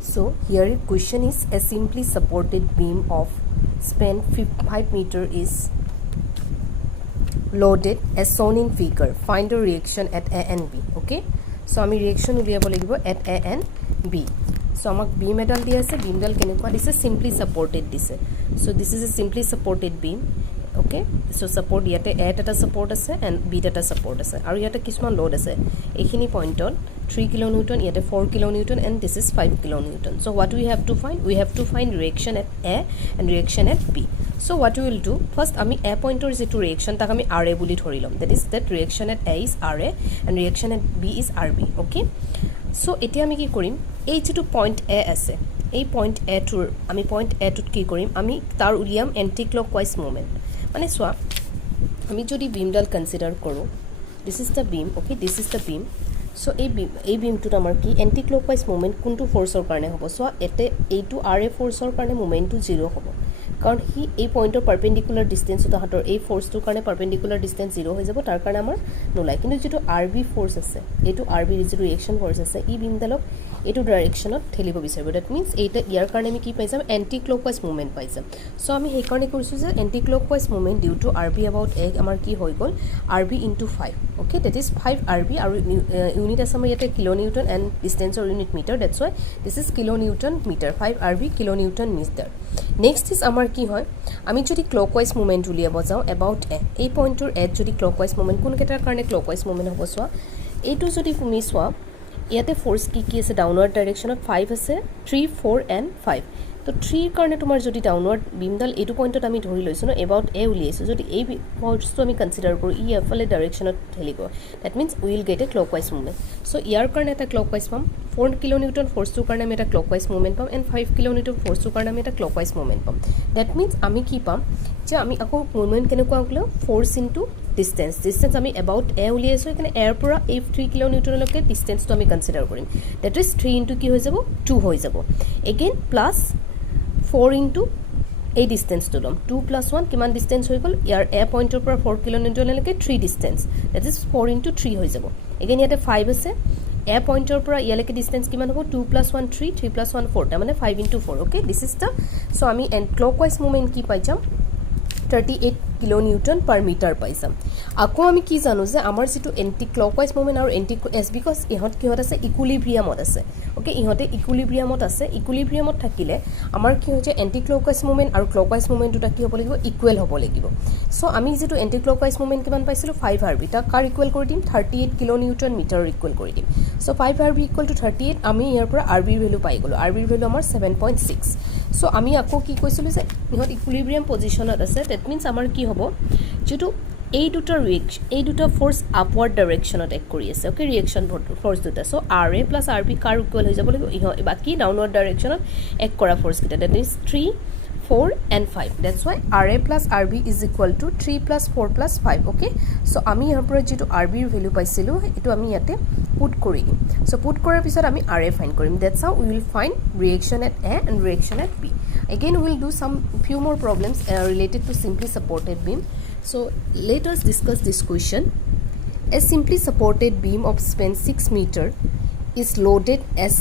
So here your question is a simply supported beam of span 5 meter is loaded as shown in figure. Find the reaction at A and B. Okay. So ami reaction uliabo lagibo at A and B. So amak beam edal di ase, beam dal kenekwa dise simply supported dise. So this is a simply supported beam. Okay, so support yate A eta support ase and B eta support ase aru yate kisman load ase ekhini point on 3 kilonewton yate 4 kilonewton and this is 5 kilonewton. So what we have to find reaction at A and reaction at B. So what we will do first ami A pointer is to reaction tak ami RA buli thorilom, that is that reaction at A is RA and reaction at B is RB. Okay, so etia ami ki korim ei to point A ase ei point A to ami point A to ki korim ami tar uliam anti-clockwise movement মানে সোয়া আমি যদি বিমডাল consider করো this is the beam okay this is the beam so এই বিমটোত আমাৰ কি anti clockwise movement কোনটো ফোৰ্সৰ কাৰণে হ'ব সোয়া এতে এইটো আৰএ ফোৰ্সৰ কাৰণে মুভমেন্টটো 0 হ'ব কাৰণ হি এই পইণ্টৰ পাৰপেন্ডিকুলাৰ ডিসটেন্স তো হাতৰ এই ফোৰ্সটোৰ কাৰণে পাৰপেন্ডিকুলাৰ ডিসটেন্স 0 হৈ যাব তাৰ কাৰণে আমাৰ নোলাই কিন্তু যেটো আৰবি ফোৰ্স আছে এইটো আৰবি যেটো ৰিএকশন ফোৰ্স আছে ই বিমডালক এইটো ডাইৰেকশনত ঠেলিব বিচাৰিব দ্যাট মিন্স এইটা ইয়াৰ কাৰণে আমি কি পাইছাম এন্টি ক্লকৱাইজ মুভমেন্ট পাইছাম সো আমি সেই কাৰণে কৰিছো যে anti clockwise movement due to R B about A আমাৰ কি হৈ গল R B into 5 okay that is 5 R B আৰু ইউনিট আছে আমাৰ ইয়াতে কিলো নিউটন এন্ড ডিসটেন্সৰ unit metre that's why this is kilo newton metre 5 R B kilo newton metre next is আমাৰ কি হয় আমি যদি ক্লকৱাইজ মুভমেন্ট উলিয়াব যাও अबाउट এ এই পইণ্টৰ এট যদি ক্লকৱাইজ মুভমেন্ট কোন কেটাৰ কাৰণে ক্লকৱাইজ মুভমেন্ট হ'ব সোৱা এইটো যদি তুমি সোৱা ইয়াতে ফোৰ্স কি আছে ডাউনওয়াৰ্ড ডাইৰেকশনত 5 আছে 3 4 এন্ড 5 তো 3 কাৰণে তোমাৰ যদি ডাউনওয়াৰ্ড বিমডাল এইটো পইণ্টত আমি ধৰি লৈছো ন अबाउट এ উলিয়াইছো যদি এই ফোৰ্সটো আমি কনসিডাৰ কৰো ই এফালে ডাইৰেকশনত ঠেলিব that means we will get a clockwise movement so ইয়াৰ কাৰণে এটা ক্লকৱাইজ পাম 4 কিলোনিউটন ফোৰ্সটোৰ কাৰণে আমি এটা ক্লকৱাইজ মুভমেন্ট পাম এন্ড 5 কিলোনিউটন ফোৰ্সটোৰ কাৰণে আমি এটা ক্লকৱাইজ মুভমেন্ট পাম দ্যাট মিন্স আমি কি পাম যে আমি আকৌ মুভমেন্ট কেনেকুৱা হলো ফোৰ্স ইনটু ডিসটেন্স আমি अबाउट এ উলিয়াইছো এখানে এৰ পৰা এই 3 কিলোনিউটনলৈকে ডিসটেন্সটো আমি কনসিডাৰ কৰিম দ্যাট ইজ 3 ইনটু কি হৈ যাব 2 হৈ যাব এগেইন প্লাস 4 ইনটু এই ডিসটেন্সটো লম 2 প্লাস 1 কিমান ডিসটেন্স হৈ গল ইয়াৰ এ পইণ্টৰ পৰা 4 কিলোনিউটনলৈকে 3 ডিসটেন্স দ্যাট ইজ 4 ইনটু 3 হৈ যাব এগেইন ইয়াতে 5 আছে এ পইণ্টৰ পৰা ইয়ালৈকে ডিসটেন্স কিমান হ'ব 2 প্লাস 1 3 3 প্লাস 1 4 মানে 5 into 4 okay this is the so আমি এন্ড ক্লকৱাইজ মুভমেন্ট কি পাইছাম 38 কিলোনিউটন পাৰ মিটাৰ পাইছাম আকৌ আমি কি জানো যে আমাৰ যেটো এন্টি ক্লকৱাইজ মুভমেন্ট আৰু এন্টি এস বিকজ ইহত কিহত আছে ইকুইলিব্ৰিয়ামত আছে ওকে ইহতে ইকুইলিব্ৰিয়ামত আছে ইকুইলিব্ৰিয়ামত থাকিলে আমাৰ কি হৈছে এন্টি ক্লকৱাইজ মুভমেন্ট আৰু ক্লকৱাইজ মুভমেন্ট দুটা কি হ'ব লাগিব ইকুৱেল হ'ব লাগিব সো আমি যেটো এন্টি ক্লকৱাইজ মুভমেন্ট কিমান পাইছিলো 5 আৰবি তা কাৰ ইকুৱেল কৰি দিম 38 কিলোনিউটন মিটাৰ ইকুৱেল কৰি দিম সো 5 আৰবি ইকুৱেল টু 38 আমি ইয়াৰ পৰা আৰবি ভ্যালু পাই গলো আৰবি ভ্যালু আমাৰ 7.6 সো আমি আকৌ কি কৈছিলো যে ইহত ইকুইলিব্ৰিয়াম পজিশনত আছে দ্যাট মিন্স আমাৰ কি হ'ব যেটো এই দুটা ফোৰ্স আপওয়াৰ্ড ডাইৰেকশনত এক কৰি আছে ওকে ৰিএকশন ফোৰ্স দুটা সো আৰএ প্লাস আৰবি কাৰ ইকুৱেল হৈ যাব লাগিব বাকি ডাউনওয়াৰ্ড ডাইৰেকশনত এক কৰা ফোর্স কিটা that is 3 4 and 5 that's why RA plus RB is equal to 3 plus 4 plus 5 okay so আমি ইয়াৰ পৰা যেটো RB ৰ ভ্যালু পাইছিলো এটো আমি ইয়াতে পুট কৰি দিম so পুট কৰাৰ পিছত আমি RA ফাইন্ড কৰিম that's how we will find reaction at A and reaction at B again we will do some few more problems related to simply supported beam so let us discuss this question a simply supported beam of span 6 meter is loaded as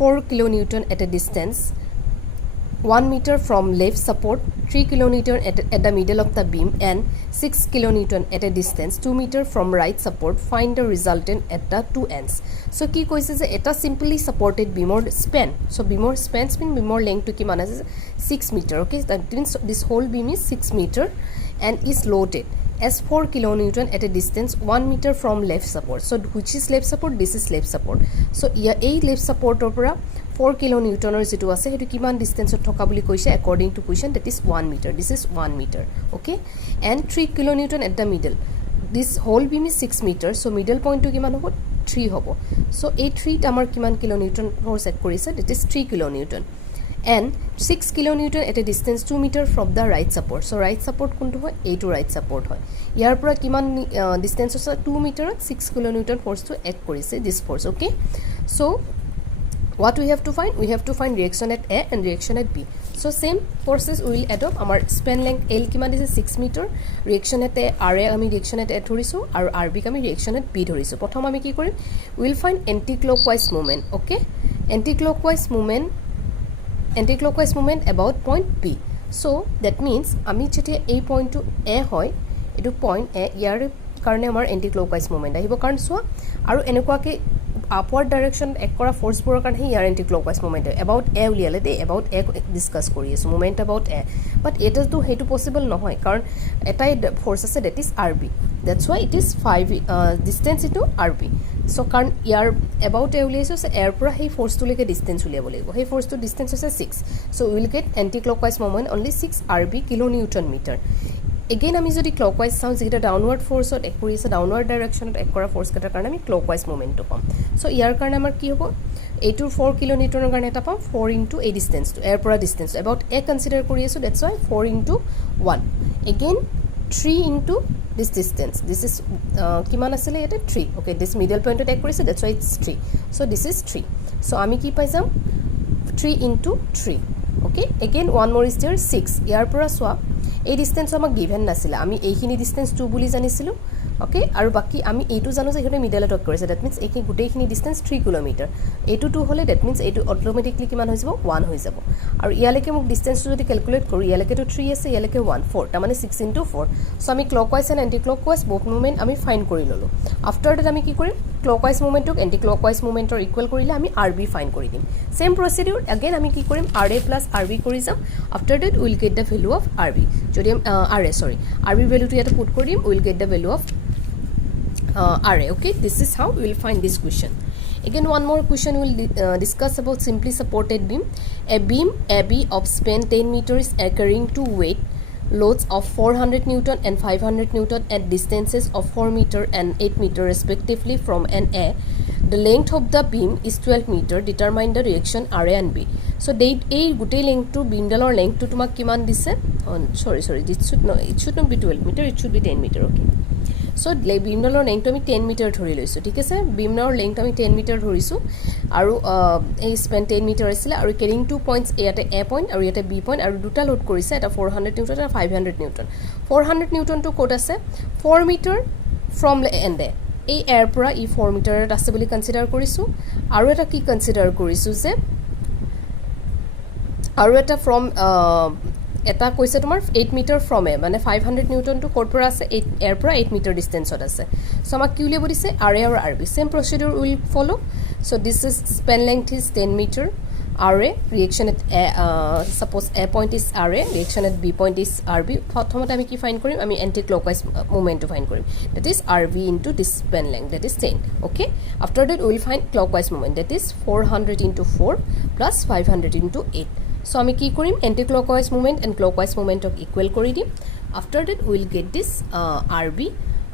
4 kilonewton at a distance 1 meter from left support 3 kilonewton at the middle of the beam and 6 kilonewton at a distance 2 meter from right support find the resultant at the two ends so ki koise je eta simply supported beam or span so beam or span mean beam or length to ki mana 6 meter okay that means this whole beam is 6 meter and is loaded as 4 kilonewton at a distance 1 meter from left support so which is left support this is left support so here a left support opera 4 kilonewton or যেটো আছে হেতু কিমান ডিসটেন্সত থকা বুলি কৈছে according to question that is 1 meter this is 1 meter okay and 3 kilonewton at the middle this whole beam is 6 meter so middle point to কিমান হ'ব 3 হ'ব so a 3 আমাৰ কিমান kilonewton force এক কৰিছে that is 3 kilonewton and 6 kilonewton at a distance 2 meter from the right support so right support কোনটো হয় এইটো right support হয় ইয়াৰ পৰা কিমান ডিসটেন্স আছে 2 meter 6 kilonewton force to এক কৰিছে this force okay so what we have to find reaction at A and reaction at B so same forces we will add up our span length L kiman is 6 meter reaction at A RA ami reaction at A dhorisu aru RB ami reaction at B dhorisu prothom ami ki korim we will find anti clockwise movement okay anticlockwise movement about point B. So that means আমি যেতিয়া এই পইণ্টটো A হয় এটো point A ইয়াৰ কাৰণে আমাৰ anticlockwise movement আহিব কাৰণ সোৱা আৰু এনেকুৱাকে upward direction এক কৰা ফোৰ্সবোৰৰ কাৰণে ইয়াৰ anticlockwise movement about A উলিয়ালে দে about A ডিসকাস কৰি আছো movement about A but এটাটো হেতু পসিবল নহয় কাৰণ এটাই ফোর্স আছে that is RB that's why it is 5 distance into RB so কাৰণ ইয়াৰ about A উলিয়াইছো এৰ পৰা সেই ফোর্সটো লৈকে ডিসটেন্স উলিয়াব লাগিব সেই ফোর্সটো ডিসটেন্স আছে 6 so we will get anticlockwise moment only 6 RB kilonewton meter. Again আমি যদি clockwise চাও যেটা ডাউনওয়ার্ড ফোর্সত এক কৰি আছে ডাউনওয়াৰ্ড ডাইৰেকশনত এক কৰা ফোৰ্স কেটাৰ কাৰণে আমি clockwise মোমেন্টটো পাম সো ইয়াৰ কাৰণে আমাৰ কি হ'ব এইটোৰ 4 কিলো নিউটনৰ কাৰণে এটা পাম 4 ইনটু এই ডিসটেন্সটো এৰ পৰা ডিসটেন্স about a কনসিডাৰ কৰি আছো that's why 4 into 1 again 3 into this distance this is কিমান আছিল এটা 3 okay this middle pointত এক কৰিছে that's why it's 3 so this is 3 so আমি কি পাই যাম 3 into 3 okay again one more is there 6 ইয়াৰ পৰা সোৱা এই ডিসটেন্স আমাক গিভেন নাছিল আমি এইখিনি ডিসটেন্স 2 বুলি জানিছিলো ওকে আৰু বাকি আমি এইটো জানো যে এখানে মিডলত টক কৰিছে দ্যাট মিন্স এইখিনি গুটেইখিনি ডিসটেন্স 3 কিলোমিটাৰ এইটো 2 হলে দ্যাট মিন্স এইটো অটোমেটিকলি কিমান হৈ যাব 1 হৈ যাব আৰু ইয়ালৈকে মোক ডিসটেন্সটো যদি ক্যালকুলেট কৰো ইয়ালৈকে তো 3 আছে ইয়ালৈকে 1 4 তাৰ মানে 6 ইনটু 4 সো আমি clockwise and anti clockwise both movement আমি ফাইন কৰি ললো আফটাৰ দ্যাট আমি কি কৰিম ক্লকৱাইজ মোমেন্টক এন্টি ক্লকৱাইজ মোমেন্টৰ ইকুৱেল কৰিলে আমি RB ফাইন কৰি দিম সেম প্ৰসিডিউৰ अगेन আমি কি কৰিম RA প্লাস RB কৰি যাম after that will get the value of RB যদি RA sorry RB ভ্যালুটো ইয়াতে পুট কৰি দিম will get the value of RA okay this is how we will find this question. Again one more question we will discuss about simply supported beam. A beam AB of span 10 meters carrying two weight loads of 400 Newton and 500 Newton at distances of 4 meter and 8 meter respectively from an A. The length of the beam is 12 meter. Determine the reaction RA and B. So they gutei length to beam dalor length to tumak kiman dise sorry it should not be 12 meter it should be 10 meter okay. So beam dalor length আমি 10 metre ধৰি লৈছো ঠিক আছে beam dalor length আমি 10 metre ধৰিছো আৰু এই Spain 10 metre আছিল আৰু কেৰিং টু পইণ্টস ইয়াতে A পইণ্ট আৰু ইয়াতে B পইণ্ট আৰু দুটা লোড কৰিছে এটা 400 নিউটন আৰু 500 নিউটন 400 নিউটন টু কোড আছে 4 মিটাৰ ফ্ৰম এণ্ড এই এৰ পৰা ই 4 মিটাৰত আছে বুলি কনসিডাৰ কৰিছো আৰু এটা কি কনসিডাৰ কৰিছো যে আৰু এটা ফ্ৰম এটা কৈছে তোমাৰ 8 মিটাৰ ফ্ৰম এ মানে 500 নিউটন টু কোড পৰা আছে 8 এৰ পৰা 8 মিটাৰ ডিসটেন্সত আছে সো আমাক কি উলিয়াব দিছে RA আৰু RB same procedure will follow so this is span length is 10 metre RA reaction at suppose A point is RA reaction at B point is RB প্ৰথমতে আমি কি ফাইন কৰিম আমি anti clockwise movement to find কৰিম that is RB into this span length that is 10 okay after that we will find clockwise movement that is 400 into 4 plus 500 into 8 so আমি কি কৰিম anti clockwise movement and clockwise movement of equal কৰি দিম after that we will get this RB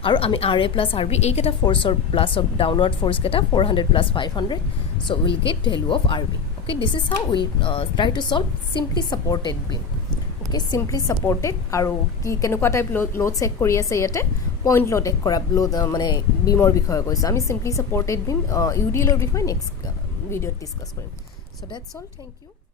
আৰু আমি RA plus RB এইকেটা force or plus of downward force কেটা 400 plus 500 so we will get value of RB okay this is how we try to solve simply supported beam okay simply supported আৰু কি কেনেকুৱা type load check কৰি আছে ইয়াতে point load এক কৰা load মানে বিমৰ বিষয়ে কৈছো আমি simply supported beam UDL ৰ বিষয়ে নেক্সট ভিডিঅত ডিসকাস কৰিম so that's all thank you